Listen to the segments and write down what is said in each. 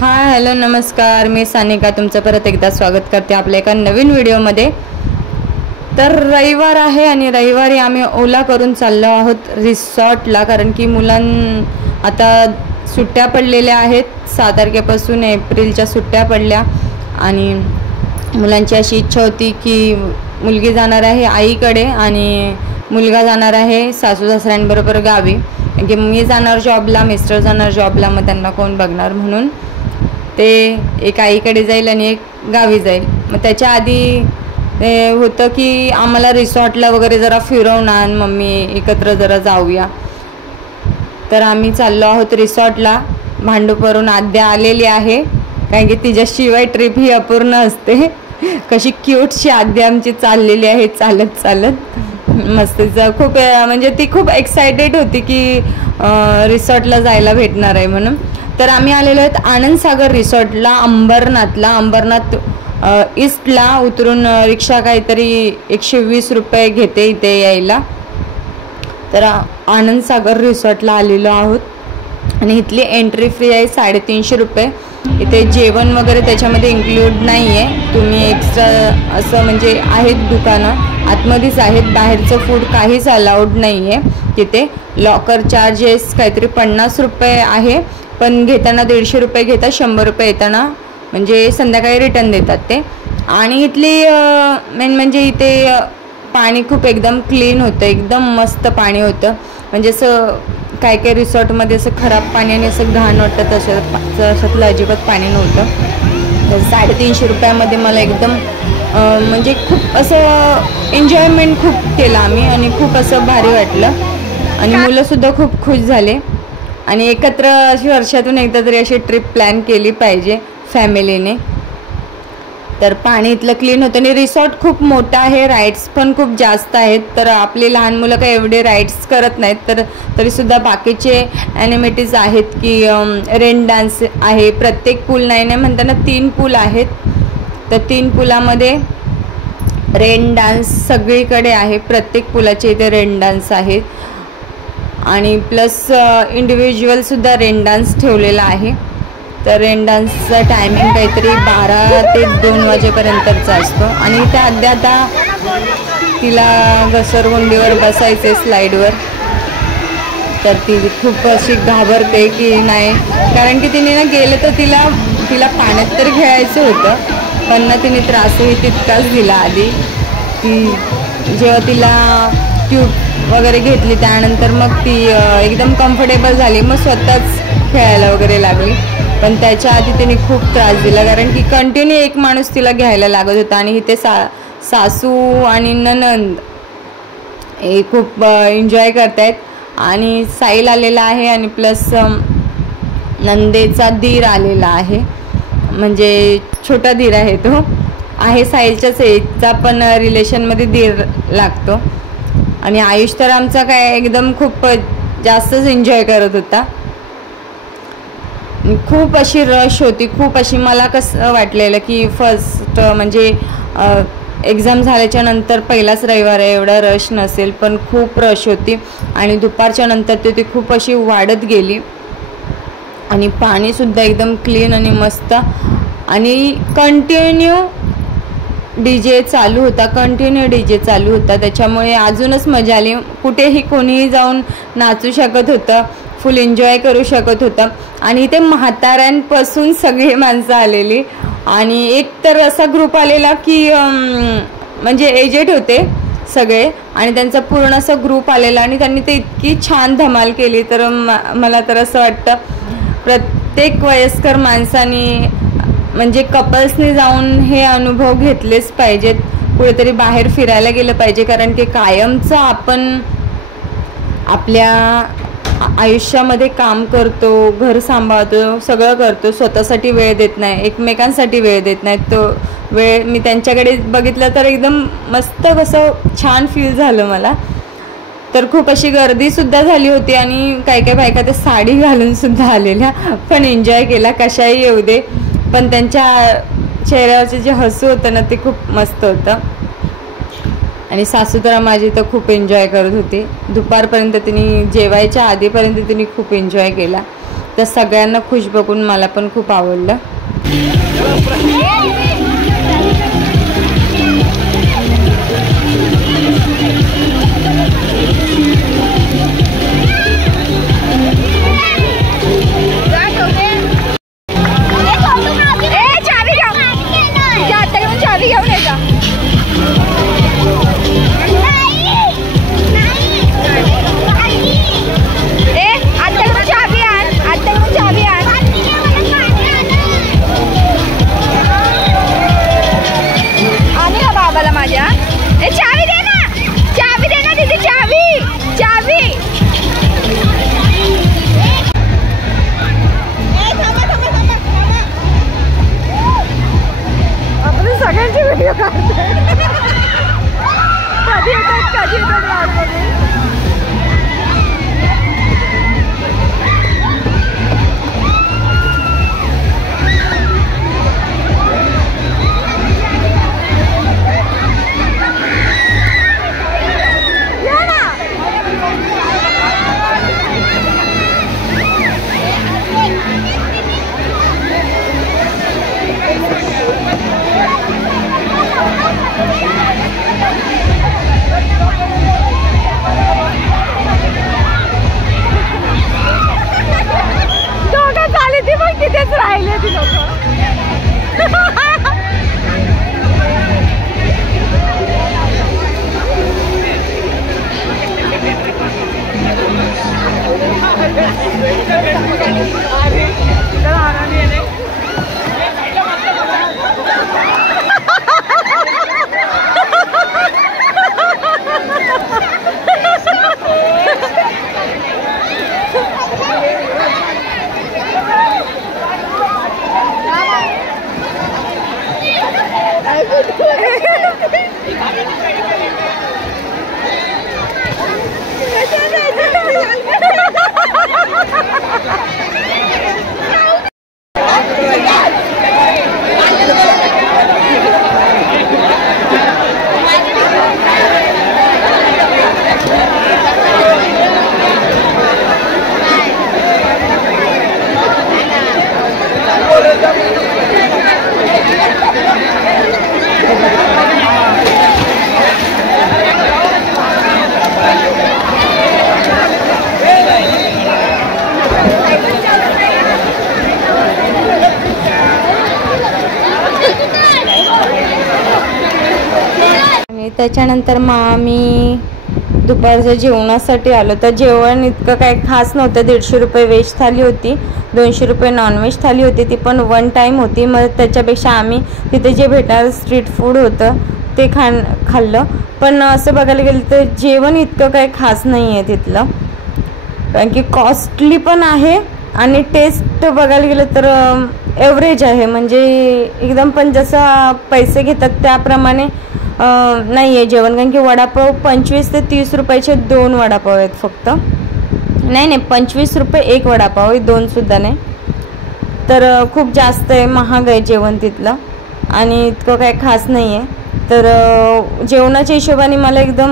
Hi hello नमस्कार, मी सानिका तुमचं परत एकदा स्वागत करते आपल्या एका नवीन व्हिडिओमध्ये। तर रविवार आहे आणि रविवारी आम्ही ओला करून चाललो आहोत रिसॉर्टला, कारण की आता सुट्ट्या पडलेल्या आहेत। 6 तारखेपासून एप्रिलच्या सुट्ट्या पडल्या आणि मुलांची अशी इच्छा होती की मुलगी जाणार आहे आईकडे आणि मुलगा जाणार आहे सासू सासऱ्यांबरोबर गावी, म्हणजे मी जाणार जॉबला, मिस्टर जाणार जॉबला, मग त्यांना कोण बघणार म्हणून ते एक आईकडे जाईल आणि एक गावी जाईल। मग त्याच्या आधी ते होतं की आम्हाला रिसॉर्टला वगैरे जरा फिरवणार, मम्मी एकत्र जरा जाऊया। तर आम्ही चाललो आहोत रिसॉर्टला। भांडूपवरून आद्या आलेली आहे, कारण की तिच्याशिवाय ट्रिप ही अपूर्ण असते। कशी क्यूटशी आद्या आमची चाललेली आहे चालत चालत मस्त। खूप म्हणजे ती खूप एक्सायटेड होती की रिसॉर्टला जायला भेटणार आहे म्हणून। तर आम्ही आलेलो आहेत आनंदसागर रिसॉर्टला अंबरनाथला। अंबरनाथ ईस्टला उतरून रिक्षा काहीतरी 120 रुपये घेते इथे यायला। तर आनंदसागर रिसॉर्टला आलेलो आहोत आणि इथली एंट्री फ्री आहे 350 रुपये। इथे जेवण वगैरे त्याच्यामध्ये इन्क्लूड नाही आहे, तुम्ही एक्स्ट्रा असं म्हणजे आहेत दुकानं आतमध्येच आहेत, बाहेरचं फूड काहीच अलाउड नाही आहे तिथे। लॉकर चार्जेस काहीतरी 50 रुपये आहे, पण घेताना 150 रुपये घेतात, 100 रुपये येताना म्हणजे संध्याकाळी रिटर्न देतात ते। आणि इथली मेन म्हणजे इथे पाणी खूप एकदम क्लीन होतं, एकदम मस्त पाणी होतं। म्हणजे असं काय काय रिसॉर्टमध्ये असं खराब पाणी आणि असं घाण वाटतं तशातलं अजिबात पाणी नव्हतं। तर 350 रुपयामध्ये मला एकदम म्हणजे खूप असं एन्जॉयमेंट खूप केलं आम्ही आणि खूप असं भारी वाटलं आणि मुलंसुद्धा खूप खुश झाले। आणि एकत्र अशी वर्षातून एकदा तरी अशी ट्रिप प्लॅन केली पाहिजे फॅमिलीने। तर पाणी इथलं क्लीन होतं आणि रिसॉर्ट खूप मोठा आहे, राईड्स पण खूप जास्त आहेत। तर आपले लहान मुलं काही एवढे राईड्स करत नाहीत, तर तरीसुद्धा बाकीचे ॲनिमिटीज आहेत की रेन डान्स आहे। प्रत्येक पूल नाही म्हणताना 3 पूल आहेत, तर 3 पुलामध्ये रेन डान्स सगळीकडे आहे। प्रत्येक पुलाचे इथे रेन डान्स आहेत आणि प्लस इंडिव्हिज्युअलसुद्धा रेन डान्स ठेवलेला आहे। तर रेन डान्सचा टायमिंग काहीतरी 12 ते 2 वाजेपर्यंतचा असतो। आणि त्या आता तिला घसरगुंडीवर बसायचे स्लाईडवर, तर ती खूप अशी घाबरते की नाही, कारण की तिने ना गेलं तर तिला पाण्यात तर खेळायचं होतं, पण ना तिने त्रासही तितकाच दिला आधी। ती जेव्हा तिला ट्यूब वगैरे घेतली त्यानंतर मग ती एकदम कम्फर्टेबल झाली, मग स्वतःच खेळायला वगैरे लागली। पण त्याच्या आधी तिने खूप त्रास दिला, कारण की कंटिन्यू एक माणूस तिला घ्यायला लागत होता। आणि इथे सासू आणि ननंद हे खूप एन्जॉय करतायत आणि साईल आलेला आहे आणि प्लस नंदेचा दीर आलेला आहे, म्हणजे छोटा दीर आहे, तो आहे साईलच्याच एजचा पण रिलेशनमध्ये दीर लागतो। आणि आयुष तर आमचा काय एकदम खूप जास्तच एन्जॉय करत होता। खूप अशी रश होती, खूप अशी मला कसं वाटलेलं की फर्स्ट म्हणजे एक्झाम झाल्याच्या नंतर पहिलाच रविवार आहे, एवढा रश नसेल, पण खूप रश होती। आणि दुपारच्या नंतर ती खूप अशी वाढत गेली आणि पाणीसुद्धा एकदम क्लीन आणि मस्त आणि कंटिन्यू डीजे चालू होता, त्याच्यामुळे अजूनच मजा आली। कुठेही कोणीही जाऊन नाचू शकत होतं, फुल एन्जॉय करू शकत होतं। आणि इथे म्हाताऱ्यांपासून सगळी माणसं आलेली आणि एक तर असा ग्रुप आलेला की म्हणजे एजेड होते सगळे आणि त्यांचा पूर्ण असा ग्रुप आलेला आणि त्यांनी ते इतकी छान धमाल केली। तर मला तर असं वाटतं प्रत्येक वयस्कर माणसांनी म्हणजे कपल्सने जाऊन हे अनुभव घेतलेच पाहिजेत, कुठेतरी बाहेर फिरायला गेलं पाहिजे, कारण की कायमचं आपण आपल्या आयुष्यामध्ये काम करतो, घर सांभाळतो, सगळं करतो, स्वतःसाठी वेळ देत नाही, एकमेकांसाठी वेळ देत नाही। तो वेळ मी त्यांच्याकडे बघितलं तर एकदम मस्त कसं छान फील झालं मला। तर खूप अशी गर्दीसुद्धा झाली होती आणि काही काही बायका ते साडी घालूनसुद्धा आलेल्या, पण एन्जॉय केला, कशाही येऊ दे, पण त्यांच्या चेहऱ्यावरचे जे हसू होतं ना ते खूप मस्त होतं। आणि सासू तर माझी तर खूप एन्जॉय करत होती, दुपारपर्यंत तिने जेवायच्या आधीपर्यंत तिने खूप एन्जॉय केला। तर सगळ्यांना खुश बघून मला पण खूप आवडलं. त्याच्यानंतर मग आम्ही दुपारच्या जेवणासाठी आलो. तर जेवण इतकं काही खास नव्हतं. 150 रुपये व्हेज थाली होती, 200 रुपये नॉनव्हेज थाली होती, ती पण 1 टाईम होती. मग त्याच्यापेक्षा आम्ही तिथे जे भेटणार स्ट्रीट फूड होतं ते खाल्लं. पण असं बघायला गेलं तर जेवण इतकं काही खास नाही आहे तिथलं, कारण की कॉस्टली पण आहे आणि टेस्ट बघायला गेलं तर एव्हरेज आहे. म्हणजे एकदम पण जसं पैसे घेतात त्याप्रमाणे नाही आहे जेवण. कारण की वडापाव 25 ते 30 रुपयाचे 2 वडापाव आहेत फक्त. नाही 25 रुपये 1 वडापाव आहे, 2सुद्धा नाही. तर खूप जास्त आहे, महाग आहे जेवण तिथलं आणि इतकं काही खास नाही आहे. तर जेवणाच्या हिशोबाने मला एकदम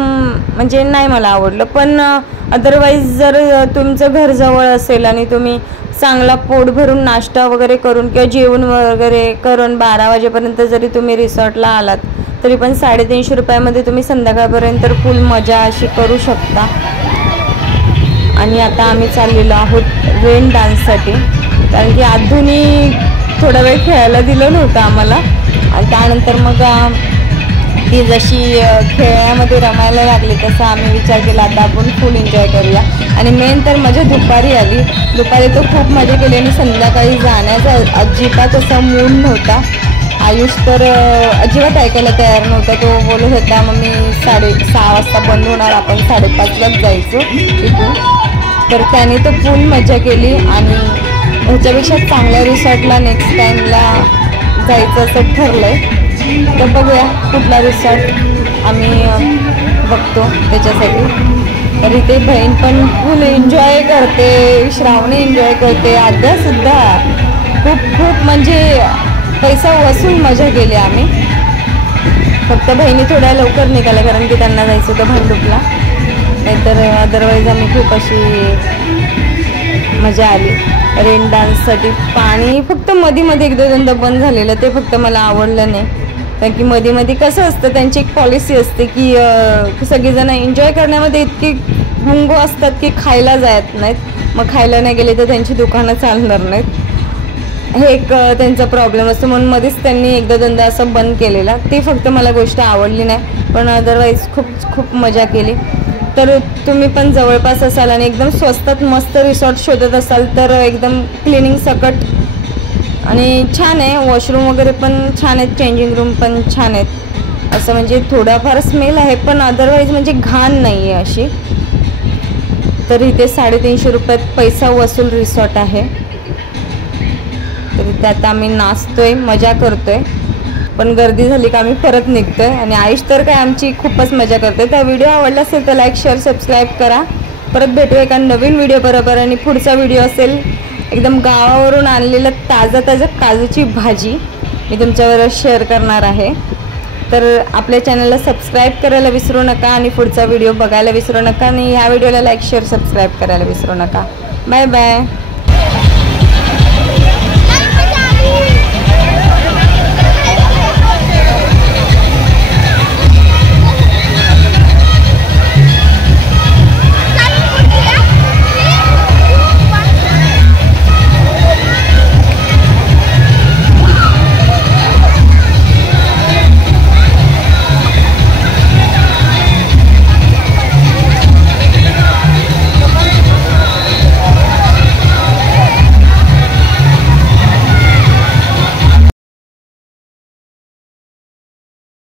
म्हणजे नाही मला आवडलं. पण अदरवाईज जर तुमचं घर जवळ असेल आणि तुम्ही चांगला पोट भरून नाश्ता वगैरे करून किंवा जेवण वगैरे करून 12 वाजेपर्यंत जरी तुम्ही रिसॉर्टला आलात तरी पण 350 रुपयामध्ये तुम्ही संध्याकाळपर्यंत फुल मजा अशी करू शकता. आणि आता आम्ही चाललेलो आहोत रेन डान्ससाठी, कारण की आधुनिक थोडा वेळ खेळायला दिलं नव्हतं आम्हाला. आणि त्यानंतर मग ती जशी खेळामध्ये रमायला लागली तसं आम्ही विचार केला आता आपण फुल एन्जॉय करूया. आणि मेन तर मजा दुपारी आली. दुपारी तो खूप मजा केली आणि संध्याकाळी जाण्याचा अजिबात असा मूड नव्हता. आयुष तर अजिबात ऐकायला तयार नव्हता. तो बोलत होता मग मी 6:30 वाजता बंद होणार, आपण 5:30लाच जायचो इथून. तर त्याने तो फुल मजा केली आणि ह्याच्यापेक्षा चांगल्या रिसॉर्टला नेक्स्ट टाईमला जायचं असं ठरलं आहे. तर बघूया कुठला रिसॉर्ट आम्ही बघतो त्याच्यासाठी. तर इथे बहीण पण फुल एन्जॉय करते, श्रावणी एन्जॉय करते, आद्यासुद्धा खूप म्हणजे पैसा वसूल मजा केली आम्ही. फक्त बहिणी थोड्या लवकर निघाल्या कारण की त्यांना जायचं होतं भांडुपला, नाहीतर अदरवाईज आम्ही खूप अशी मजा आली. रेन डान्ससाठी पाणी फक्त मध्ये मध्ये एकदा दोनदा बंद झालेलं, ते फक्त मला आवडलं नाही. कारण की मध्ये मध्ये कसं असतं, त्यांची एक पॉलिसी असते की सगळेजण एन्जॉय करण्यामध्ये इतके गुंग असतात की खायला जात नाहीत. मग खायला नाही गेले तर त्यांची दुकानं चालणार नाहीत, हे एक त्यांचा प्रॉब्लेम असतो. म्हणून मध्येच त्यांनी एकदा दोनदा असं बंद केलेला, ते फक्त मला गोष्ट आवडली नाही. पण अदरवाईज खूप मजा केली. तर तुम्ही पण जवळपास असाल आणि एकदम स्वस्तात मस्त रिसॉर्ट शोधत असाल तर एकदम क्लिनिंग सकट आणि छान आहे. वॉशरूम वगैरे पण छान आहेत, चेंजिंग रूम पण छान आहेत. असं म्हणजे थोडाफार स्मेल आहे पण अदरवाईज म्हणजे घाण नाही आहे अशी. तर इथे 350 रुपयात पैसा वसूल रिसॉर्ट आहे. तर त्यात आम्ही नाचतोय, मजा करतोय. पण गर्दी झाली का आम्ही परत निघतोय. आणि आयुष तर काय आमची खूपच मजा करते. तर व्हिडिओ आवडला असेल तर लाईक शेअर सबस्क्राईब करा. परत भेटूया एका नवीन व्हिडिओ बरोबर. आणि पुढचा व्हिडिओ असेल एकदम गावावरून आणलेलं ताजं काजूची भाजी मी तुमच्याबरोबर शेअर करणार आहे. तर आपल्या चॅनलला सबस्क्राईब करायला विसरू नका आणि पुढचा व्हिडिओ बघायला विसरू नका. आणि ह्या व्हिडिओला लाईक शेअर सबस्क्राईब करायला विसरू नका. Bye bye.